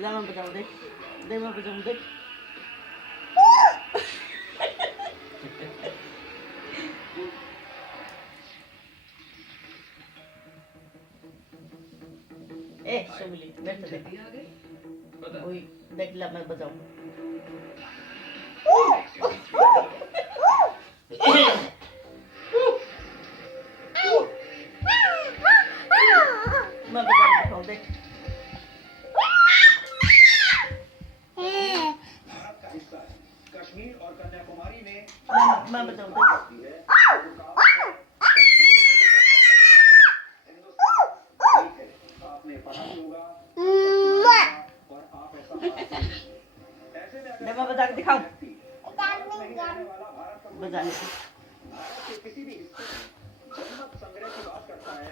ला मैं बजाऊं दे, दे मैं बजाऊं दे। ए शुभली बैठ देख, वही देख ला मैं बजाऊं। मैं बजा के दिखाऊं देख। कश्मीर और कन्याकुमारी में मैं बजाऊं देख। आपने पढ़ा होगा और आप ऐसा ऐसे में मैं बजा के दिखाऊं, वाला भारत बजाने की। भारत के किसी भी हिस्से में जनमत संग्रह की बात करता है